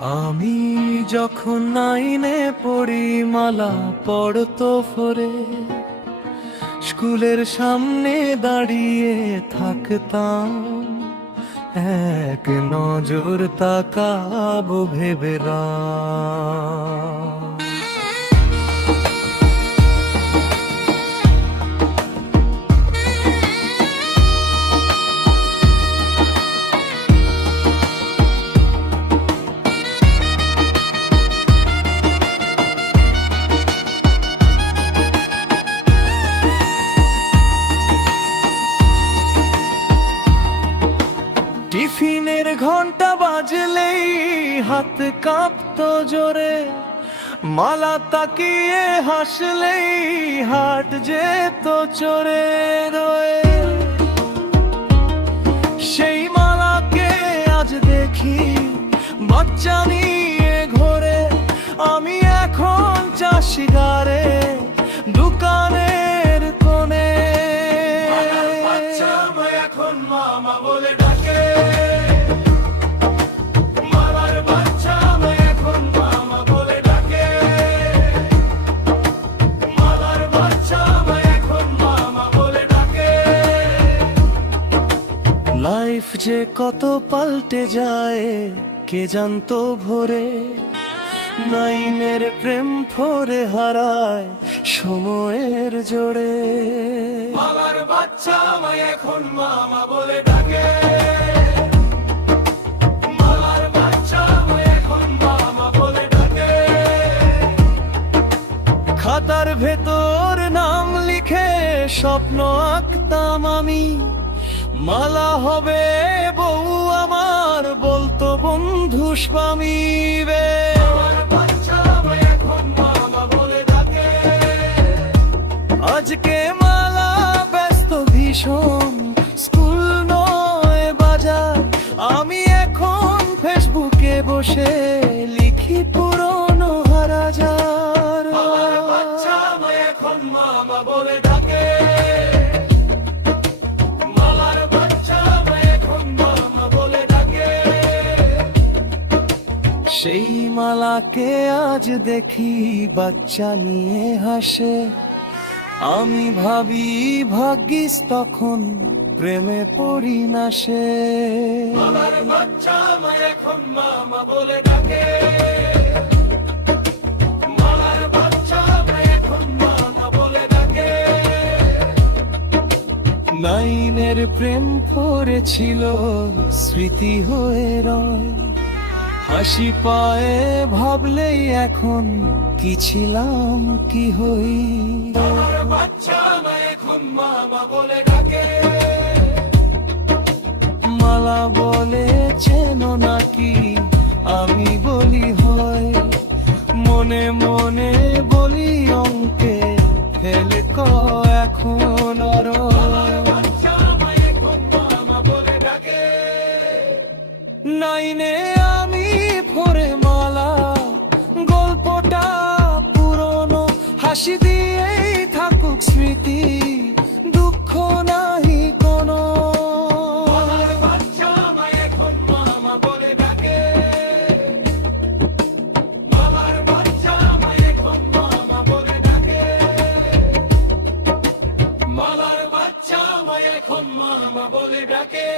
আমি যখন নাইনে পড়ি মালা পড়তো ফোরে, স্কুলের সামনে দাঁড়িয়ে থাকতাম, এক নজর তাকাবো ভেবে রাত। টিফিনের ঘন্টা বাজলেই হাত কাঁপতো জোরে, মালা তাকিয়ে হাসলেই হাট যেত চোরে রয়ে। সেই মালাকে আজ দেখি বাচ্চা নিয়ে ঘোরে, আমি এখন চাষি গারে দোকানের কোণে। বাচ্চা আমায় এখন মামা বলে ডাকে, মামার বাচ্চা আমায় এখন মামা বলে ডাকে, মামার বাচ্চা আমায় এখন মামা বলে ডাকে। লাইফ যে কত পাল্টে যায় কে জানতো ভোরে, নাইনের প্রেম ফোরে হারায় সময়ের জোরে। মামার বাচ্চা আমায় এখন মামা বলে ডাকে, মামার বাচ্চা আমায় এখন মামা বলে ডাকে। খাতার ভেতর নাম লিখে স্বপ্ন আঁকতাম আমি, মালা হবে বউ আমার বলতো বন্ধু স্বামী বে। আজকে মালা ব্যস্ত ভীষণ, স্কুল নয় বাজার, আমি এখন ফেসবুকে বসে লিখি পুরনো হারাজার। বাচ্চা আমায় এখন মামা বলে ডাকে, মালার বাচ্চা আমায় এখন মামা বলে ডাকে। সেই মালাকে আজ দেখি বাচ্চা নিয়ে হাসে, আমি ভাবি ভাগ্যিস তখন প্রেমে পড়ি না সে। মালার বাচ্চা আমায় এখন মামা বলে ডাকে, মালার বাচ্চা আমায় এখন মামা বলে ডাকে। নাইনের প্রেম পড়েছিল স্মৃতি হয়ে রয়, হাসি পায়ে ভাবলেই এখন কি ছিলাম কি হই। আমার বাচ্চা আমায় এখন মামা বলে ডাকে, মালা বলে চেনো নাকি আমি বলি হয়, মনে মনে বলি অঙ্কে ফেলে ক এখন আর। নাইনে আমি ফোরে মালা, গল্পটা পুরনো, হাসি দিয়েই থাকুক স্মৃতি, দুঃখ নাহি কোনো। মালার বাচ্চা আমায় এখন মামা বলে ডাকে, মালার বাচ্চা আমায় এখন মামা বলে ডাকে, মালার বাচ্চা আমায় এখন মামা বলে ডাকে।